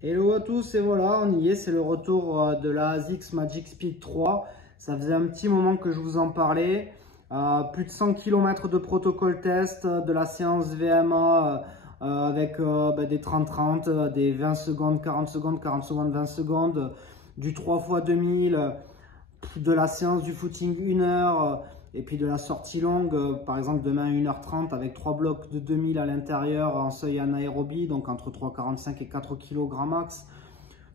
Hello à tous, et voilà, on y est, c'est le retour de la ASICS Magic Speed 3. Ça faisait un petit moment que je vous en parlais. Plus de 100 km de protocole test, de la séance VMA avec des 30-30, des 20 secondes, 40 secondes, 40 secondes, 20 secondes, du 3x2000, de la séance du footing 1 heure, et puis de la sortie longue, par exemple demain 1h30 avec 3 blocs de 2000 à l'intérieur en seuil anaérobie, donc entre 3,45 et 4 kg max.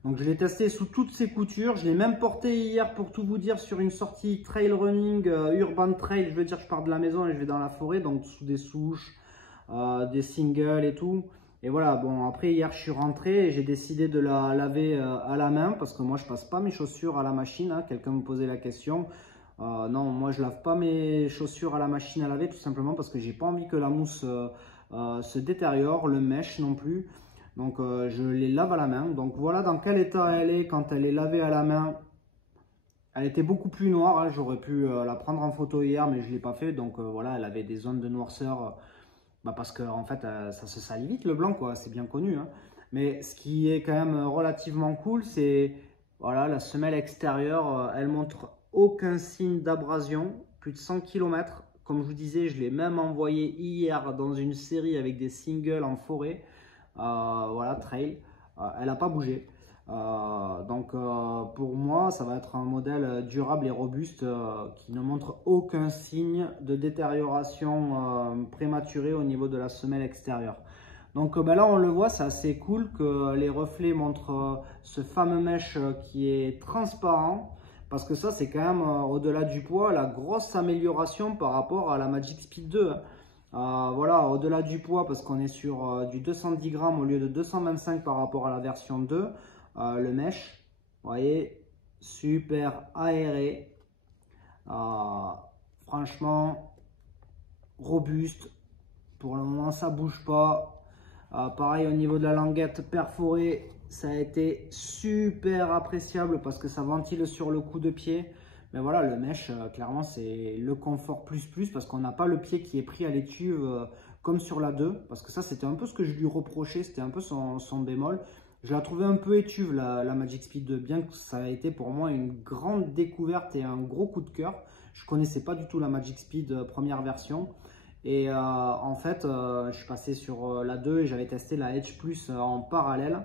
Donc je l'ai testé sous toutes ses coutures, je l'ai même porté hier pour tout vous dire sur une sortie trail running, urban trail, je veux dire je pars de la maison et je vais dans la forêt, donc sous des souches, des singles et tout. Et voilà, bon après hier je suis rentré et j'ai décidé de la laver à la main parce que moi je passe pas mes chaussures à la machine, hein. Quelqu'un me posait la question. Non, moi je lave pas mes chaussures à la machine à laver tout simplement parce que j'ai pas envie que la mousse se détériore, le mèche non plus. Donc je les lave à la main. Donc voilà dans quel état elle est quand elle est lavée à la main. Elle était beaucoup plus noire, hein. J'aurais pu la prendre en photo hier mais je l'ai pas fait. Donc voilà, elle avait des zones de noirceur parce que en fait ça se salit vite le blanc, quoi, c'est bien connu, hein. Mais ce qui est quand même relativement cool, c'est voilà, la semelle extérieure, elle montre aucun signe d'abrasion, plus de 100 km. Comme je vous disais, je l'ai même envoyé hier dans une série avec des singles en forêt, voilà, trail, elle n'a pas bougé. Pour moi, ça va être un modèle durable et robuste qui ne montre aucun signe de détérioration prématurée au niveau de la semelle extérieure. Donc là, on le voit, c'est assez cool que les reflets montrent ce fameux mèche qui est transparent. Parce que ça, c'est quand même, au-delà du poids, la grosse amélioration par rapport à la Magic Speed 2. Voilà, au-delà du poids, parce qu'on est sur du 210 grammes au lieu de 225 par rapport à la version 2. Le mesh, vous voyez, super aéré. Franchement, robuste. Pour le moment, ça bouge pas. Pareil, au niveau de la languette perforée, ça a été super appréciable parce que ça ventile sur le coup de pied. Mais voilà, le mesh, clairement, c'est le confort plus parce qu'on n'a pas le pied qui est pris à l'étuve comme sur la 2. Parce que ça, c'était un peu ce que je lui reprochais, c'était un peu son bémol. Je la trouvais un peu étuve, la Magic Speed 2, bien que ça a été pour moi une grande découverte et un gros coup de cœur. Je connaissais pas du tout la Magic Speed première version. Et en fait, je suis passé sur la 2 et j'avais testé la Edge Plus en parallèle.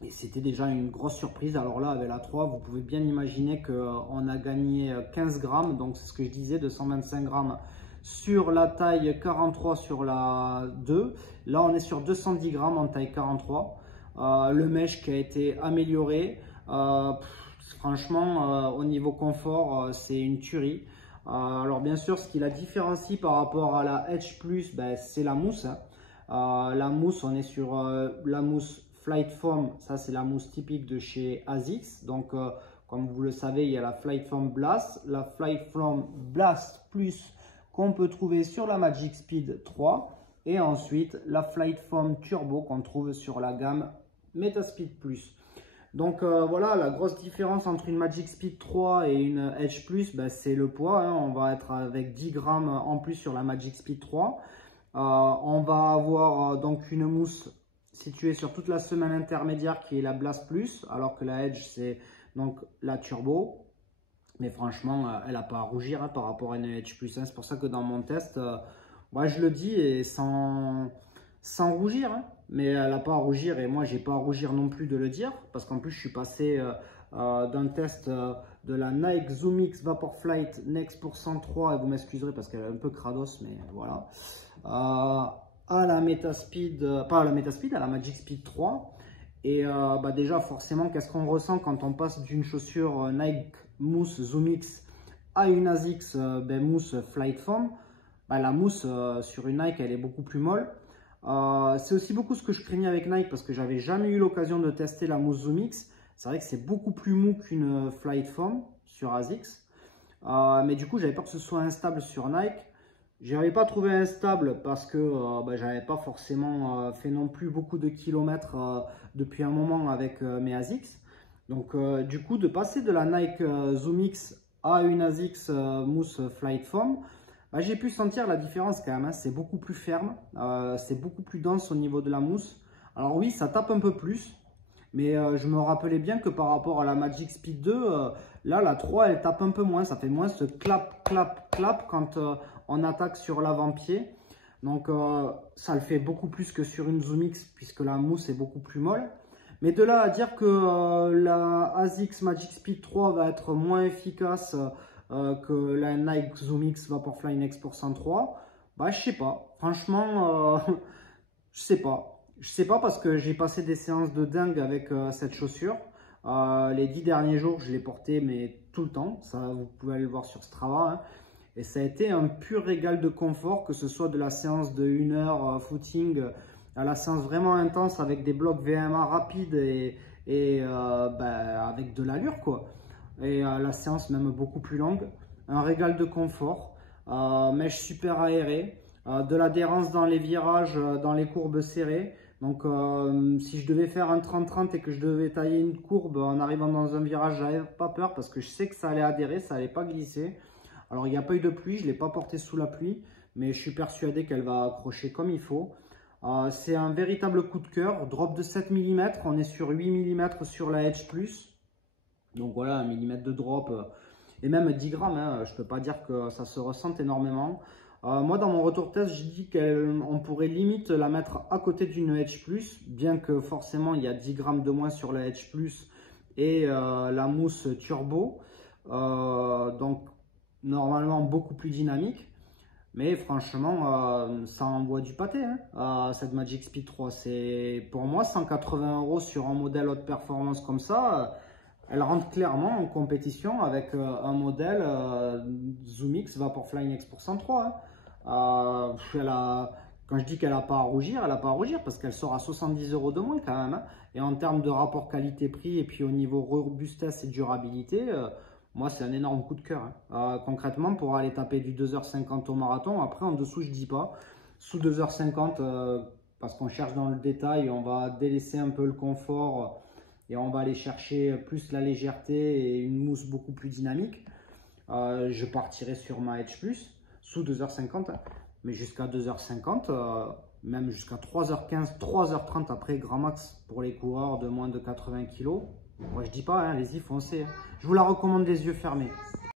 Et c'était déjà une grosse surprise. Alors là, avec la 3, vous pouvez bien imaginer qu'on a gagné 15 grammes. Donc c'est ce que je disais, de 125 grammes sur la taille 43 sur la 2. Là, on est sur 210 grammes en taille 43. Le mesh qui a été amélioré. Franchement, au niveau confort, c'est une tuerie. Alors bien sûr, ce qui la différencie par rapport à la Edge Plus, c'est la mousse, hein. La mousse, on est sur la mousse Flight Foam. Ça, c'est la mousse typique de chez ASICS. Donc, comme vous le savez, il y a la Flight Foam Blast, la Flight Foam Blast Plus qu'on peut trouver sur la Magic Speed 3. Et ensuite, la Flight Foam Turbo qu'on trouve sur la gamme Metaspeed Plus. Donc voilà, la grosse différence entre une Magic Speed 3 et une Edge Plus, c'est le poids, hein. On va être avec 10 grammes en plus sur la Magic Speed 3. On va avoir donc une mousse située sur toute la semelle intermédiaire qui est la Blast Plus, alors que la Edge c'est donc la Turbo. Mais franchement, elle n'a pas à rougir, hein, par rapport à une Edge Plus, hein. C'est pour ça que dans mon test, je le dis et sans rougir, hein. Mais elle n'a pas à rougir et moi j'ai pas à rougir non plus de le dire parce qu'en plus je suis passé d'un test de la Nike Zoom X Vaporflight Next % 3 et vous m'excuserez parce qu'elle est un peu crados, mais voilà, à la Metaspeed, pas à la Metaspeed, à la Magic Speed 3. Et déjà forcément, qu'est-ce qu'on ressent quand on passe d'une chaussure Nike Mousse Zoom X à une ASICS mousse Flight Foam? La mousse sur une Nike, elle est beaucoup plus molle. C'est aussi beaucoup ce que je craignais avec Nike parce que j'avais jamais eu l'occasion de tester la mousse Zoom X. C'est vrai que c'est beaucoup plus mou qu'une Flight Foam sur ASICS. Mais du coup, j'avais peur que ce soit instable sur Nike. Je n'avais pas trouvé instable parce que j'avais pas forcément fait non plus beaucoup de kilomètres depuis un moment avec mes ASICS. Donc du coup, de passer de la Nike Zoom X à une ASICS mousse Flight Foam, j'ai pu sentir la différence quand même, hein. C'est beaucoup plus ferme, c'est beaucoup plus dense au niveau de la mousse. Alors oui, ça tape un peu plus, mais je me rappelais bien que par rapport à la Magic Speed 2, là la 3 elle tape un peu moins, ça fait moins ce clap, clap, clap quand on attaque sur l'avant-pied. Donc ça le fait beaucoup plus que sur une Zoom X puisque la mousse est beaucoup plus molle. Mais de là à dire que la ASICS Magic Speed 3 va être moins efficace que la Nike Zoom X Vaporfly Next% 3, bah je sais pas. Franchement, je sais pas. Je sais pas parce que j'ai passé des séances de dingue avec cette chaussure. Les 10 derniers jours, je l'ai portée mais tout le temps. Ça, vous pouvez aller le voir sur Strava. Hein. Et ça a été un pur régal de confort, que ce soit de la séance de 1 heure footing à la séance vraiment intense avec des blocs VMA rapides et avec de l'allure quoi. Et la séance même beaucoup plus longue. Un régal de confort, mèche super aérée, de l'adhérence dans les virages, dans les courbes serrées. Donc si je devais faire un 30-30 et que je devais tailler une courbe en arrivant dans un virage, j'avais pas peur parce que je sais que ça allait adhérer, ça allait pas glisser. Alors il n'y a pas eu de pluie, je ne l'ai pas portée sous la pluie, mais je suis persuadé qu'elle va accrocher comme il faut. C'est un véritable coup de cœur, drop de 7 mm, on est sur 8 mm sur la Edge Plus. Donc voilà, 1 mm de drop et même 10 grammes, hein, je ne peux pas dire que ça se ressente énormément. Moi dans mon retour test, je dis qu'on pourrait limite la mettre à côté d'une Edge Plus, bien que forcément il y a 10 grammes de moins sur la Edge Plus et la mousse turbo. Donc normalement beaucoup plus dynamique. Mais franchement, ça envoie du pâté, hein, cette Magic Speed 3. C'est pour moi 180 € sur un modèle haute performance comme ça. Elle rentre clairement en compétition avec un modèle Zoom X Vaporfly Next% 3. Hein. Quand je dis qu'elle n'a pas à rougir, elle n'a pas à rougir parce qu'elle sort à 70 € de moins quand même. Hein. Et en termes de rapport qualité-prix et puis au niveau robustesse et durabilité, moi, c'est un énorme coup de cœur. Hein. Concrètement, pour aller taper du 2h50 au marathon, après, en dessous, je dis pas. Sous 2h50, parce qu'on cherche dans le détail, on va délaisser un peu le confort et on va aller chercher plus la légèreté et une mousse beaucoup plus dynamique. Je partirai sur ma Edge Plus, sous 2h50, hein. Mais jusqu'à 2h50, même jusqu'à 3h15, 3h30 après, grand max pour les coureurs de moins de 80 kg. Moi, je dis pas, hein, allez-y, foncez. Hein. Je vous la recommande les yeux fermés.